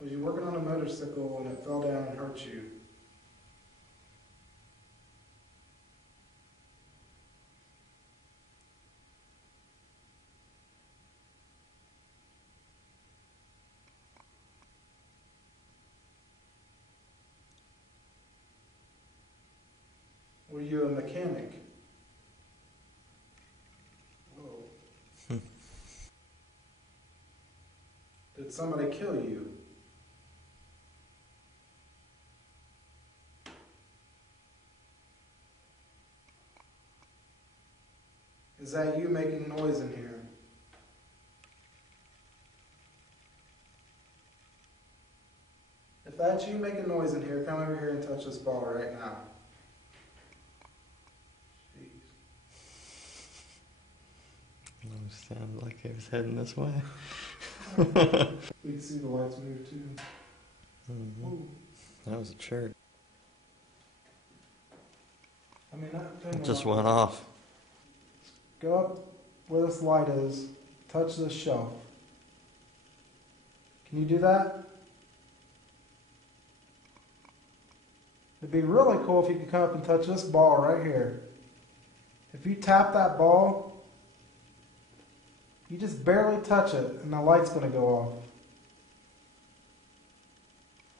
Was you working on a motorcycle and it fell down and hurt you? Were you a mechanic? Whoa. Did somebody kill you? Is that you making noise in here? If that's you making noise in here, come over here and touch this ball right now. Jeez. It sounded like it was heading this way. We can see the lights move too. Mm-hmm. That was a church. I mean, that thing It just went off. Go up where this light is, touch this shelf. Can you do that? It'd be really cool if you could come up and touch this ball right here. If you tap that ball, you just barely touch it and the light's going to go off.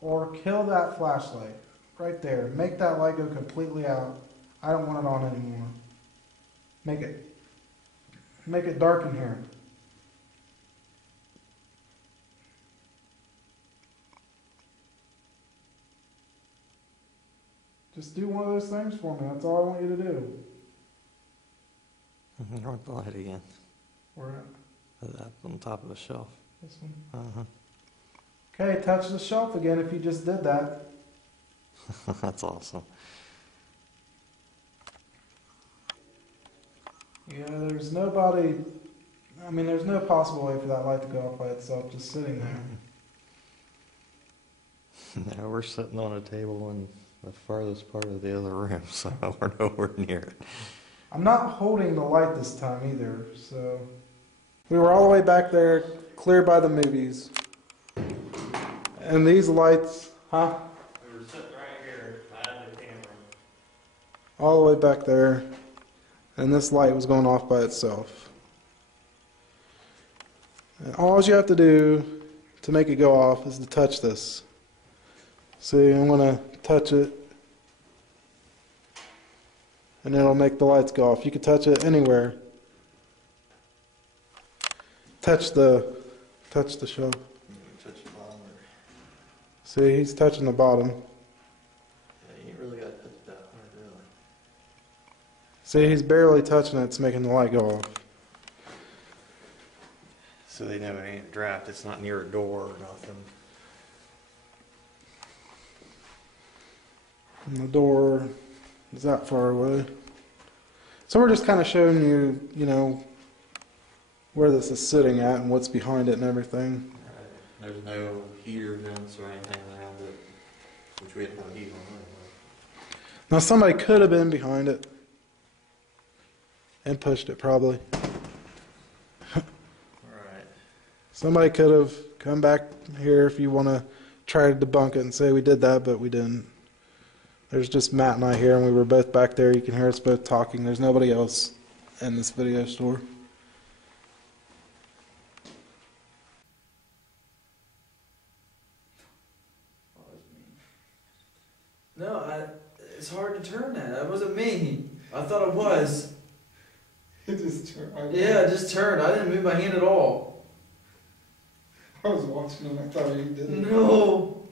Or kill that flashlight right there. Make that light go completely out. I don't want it on anymore. Make it dark in here. Just do one of those things for me. That's all I want you to do. I want the light again. Where at? Up on top of the shelf. This one? Uh-huh. Okay, touch the shelf again if you just did that. That's awesome. Yeah, there's nobody, I mean, there's no possible way for that light to go off by itself just sitting there. Now we're sitting on a table in the farthest part of the other room, so we're nowhere near it. I'm not holding the light this time either, so. We were all the way back there, clear by the movies. And these lights, huh? We were sitting right here, I had the camera. All the way back there. And this light was going off by itself. And all you have to do to make it go off is to touch this. See, I'm going to touch it. And it'll make the lights go off. You can touch it anywhere. Touch the shelf. Touch the bottom. See, he's touching the bottom. Yeah, you really got to touch that hard, really. See, he's barely touching it. It's making the light go off. So they know it ain't a draft. It's not near a door or nothing. And the door is that far away. So we're just kind of showing you, you know, where this is sitting at and what's behind it and everything. Right. There's no heater vents or anything around it, which we had no heat on anyway. Now somebody could have been behind it and pushed it probably. Right. Somebody could have come back here if you want to try to debunk it and say we did that, but we didn't. There's just Matt and I here, and we were both back there. You can hear us both talking. There's nobody else in this video store. No, it's hard to turn that. That wasn't me. I thought it was. It just turned. Yeah, it just turned. I didn't move my hand at all. I was watching and I thought you did it. No.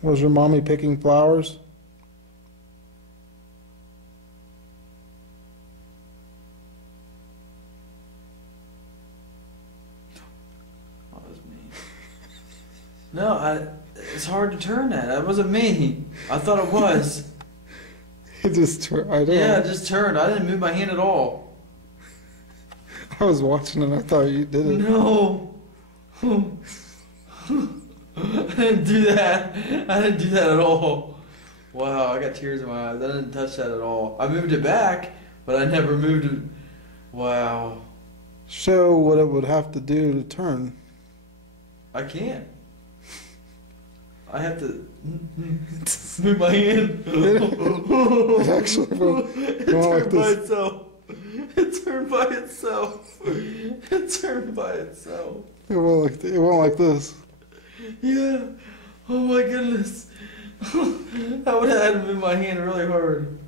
Was your mommy picking flowers? That was me. No, it's hard to turn that. That wasn't me. I thought it was. It just turned. Yeah, it just turned. I didn't move my hand at all. I was watching and I thought you did it. No. I didn't do that. I didn't do that at all. Wow, I got tears in my eyes. I didn't touch that at all. I moved it back, but I never moved it. Wow. show what it would have to do to turn. I can't. I have to move my hand. It actually won't. It Go on turned like by this. itself. It turned by itself. It turned by itself. It won't like this. Yeah. Oh my goodness. I would have had to move my hand really hard.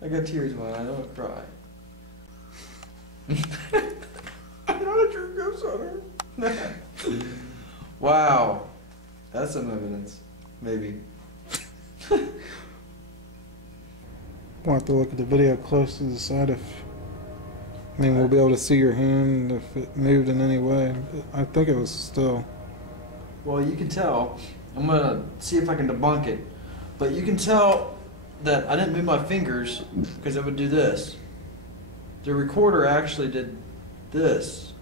I got tears in my eye. I don't cry. I know a true ghost hunter. Wow. That's some evidence. Maybe. We'll have to look at the video close to decide if. I mean, we'll be able to see your hand if it moved in any way. But I think it was still. Well, you can tell. I'm gonna see if I can debunk it. But you can tell that I didn't move my fingers because it would do this. The recorder actually did this.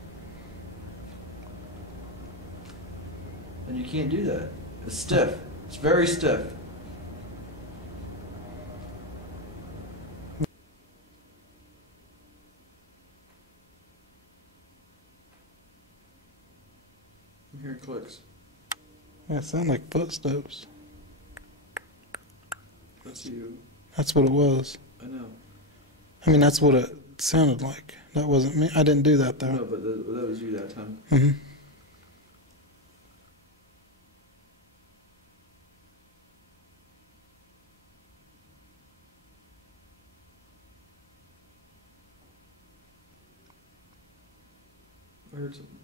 And you can't do that. It's stiff. It's very stiff. I'm hearing clicks. Yeah, it sounded like footsteps. That's you. That's what it was. I know. I mean, that's what it sounded like. That wasn't me. I didn't do that though. No, but that was you that time. Mm-hmm. I heard something.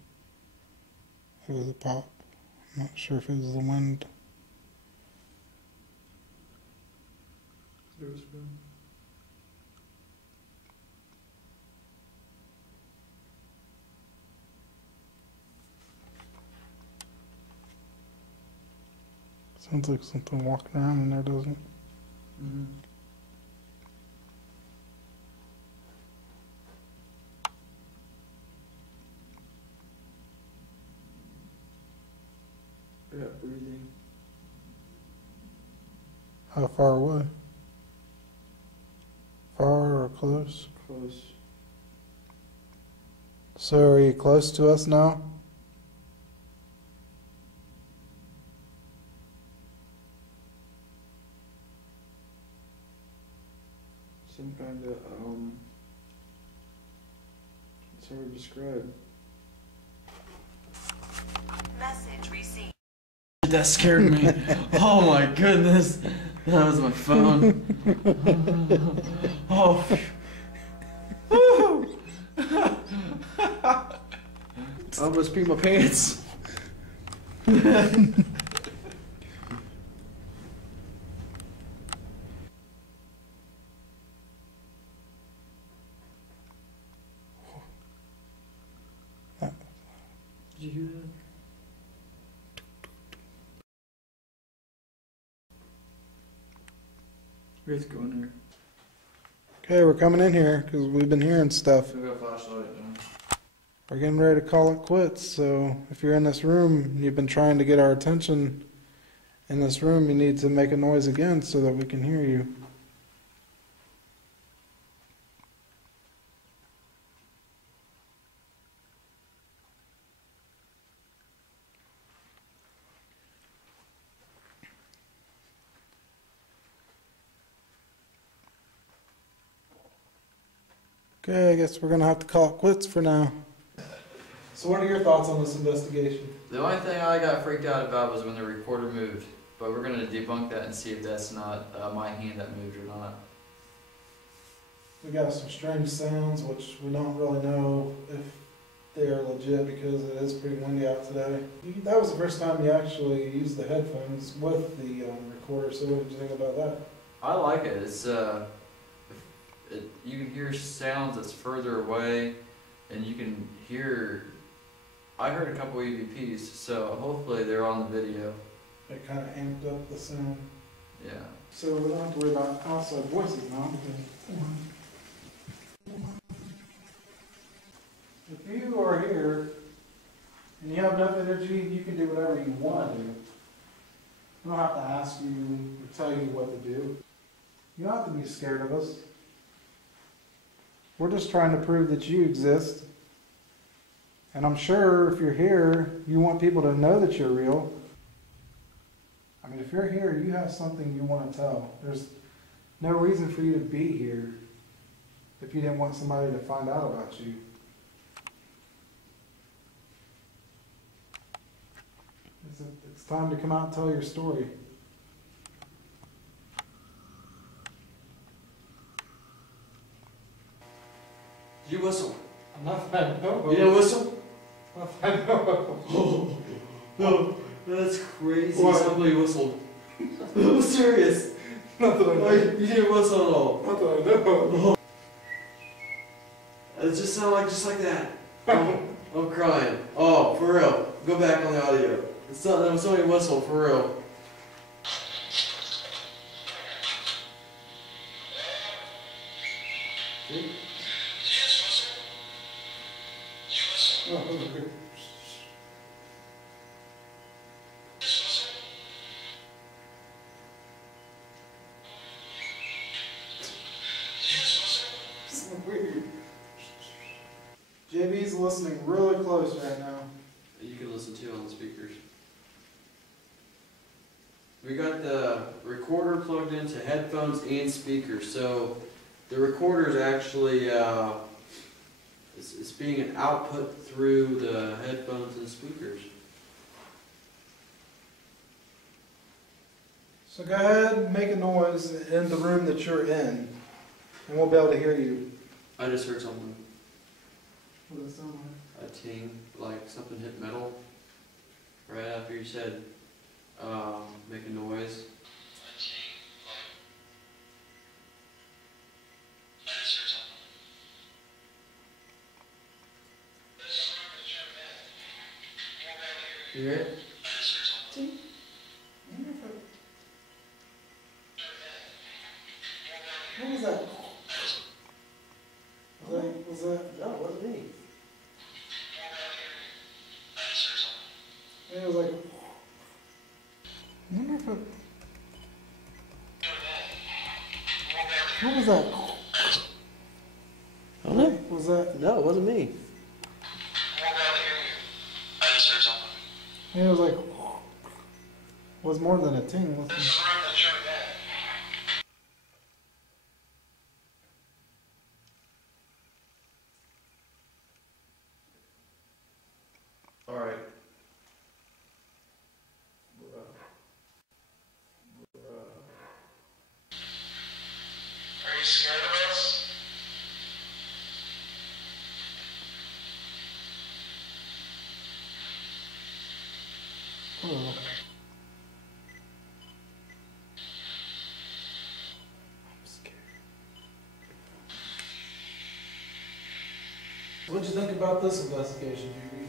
It was a pop. I'm not sure if it was the wind. There was one. Sounds like something walking around in there, doesn't it? Mm-hmm. Yeah, breathing. How far away? Far or close? Close. So are you close to us now? Some kind of, it's hard to describe. Message received. That scared me. Oh my goodness. That was my phone. Oh. Woo. I almost peed my pants. Did you hear that? We have to go in there. Okay, we're coming in here because we've been hearing stuff. We got a flashlight now. We're getting ready to call it quits. So if you're in this room, you've been trying to get our attention in this room, you need to make a noise again so that we can hear you. Okay, I guess we're going to have to call it quits for now. So what are your thoughts on this investigation? The only thing I got freaked out about was when the recorder moved. But we're going to debunk that and see if that's not my hand that moved or not. We got some strange sounds, which we don't really know if they are legit because it is pretty windy out today. That was the first time you actually used the headphones with the recorder, so what did you think about that? I like it. It's you can hear sounds that's further away, and you can hear. I heard a couple EVPs, so hopefully they're on the video. It kind of amped up the sound. Yeah. So we don't have to worry about outside voices now because if you are here and you have enough energy, you can do whatever you want to do. We don't have to ask you or tell you what to do. You don't have to be scared of us. We're just trying to prove that you exist And I'm sure if you're here, you want people to know that you're real. I mean, if you're here, you have something you want to tell. There's no reason for you to be here if you didn't want somebody to find out about you. It's time to come out and tell your story. Did you whistle? No. You didn't whistle? No. No, that's crazy. What? Somebody whistled. I'm serious. Not that I know. You didn't whistle at all. Not that I know. It just sounded just like that. I'm crying. Oh, for real. Go back on the audio. It's not, that was somebody whistled, for real. See? Oh, okay. So weird. JB's listening really close right now. You can listen to on the speakers. We got the recorder plugged into headphones and speakers, so the recorder is actually it's being an output through the headphones and speakers. So go ahead and make a noise in the room that you're in, and we'll be able to hear you. I just heard something, What does it sound like? a ting, like something hit metal. Right after you said, make a noise. You hear it? What was that? Was that? No, it wasn't me. It was like. I wonder if it. What was that? I don't know. Was that? No, it wasn't me. It was like. Was more than a ting. All right. Are you scared of us? Oh. I'm scared. What'd you think about this investigation, Judy?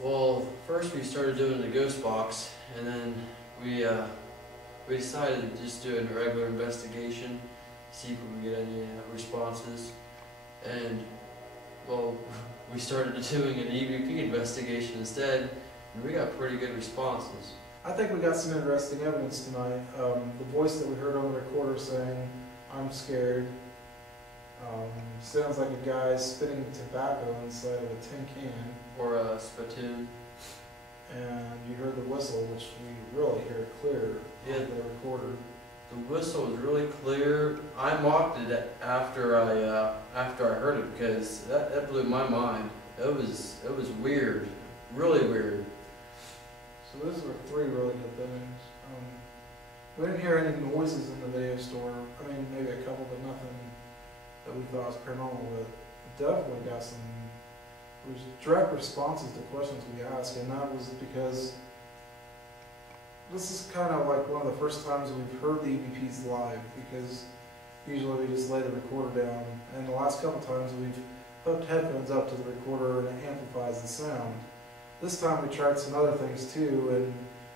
Well, first we started doing the ghost box, and then we decided to just do a regular investigation, see if we could get any responses, and well, we started doing an EVP investigation instead, and we got pretty good responses. I think we got some interesting evidence tonight. The voice that we heard on the recorder saying, "I'm scared," sounds like a guy spitting tobacco inside of a tin can. Or a spittoon. And you heard the whistle, which we really hear clear Yeah. on the recorder. The whistle was really clear. I mocked it after I heard it because that blew my mind. It was weird, really weird. So those were three really good things. We didn't hear any noises in the video store. I mean, maybe a couple, but nothing that we thought was paranormal. But definitely got some direct responses to questions we asked, and that was because this is kind of like one of the first times we've heard the EVPs live, because usually we just lay the recorder down, and the last couple times we've hooked headphones up to the recorder and it amplifies the sound. This time we tried some other things too, and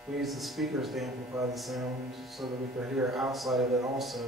we used the speakers to amplify the sound so that we could hear outside of it also.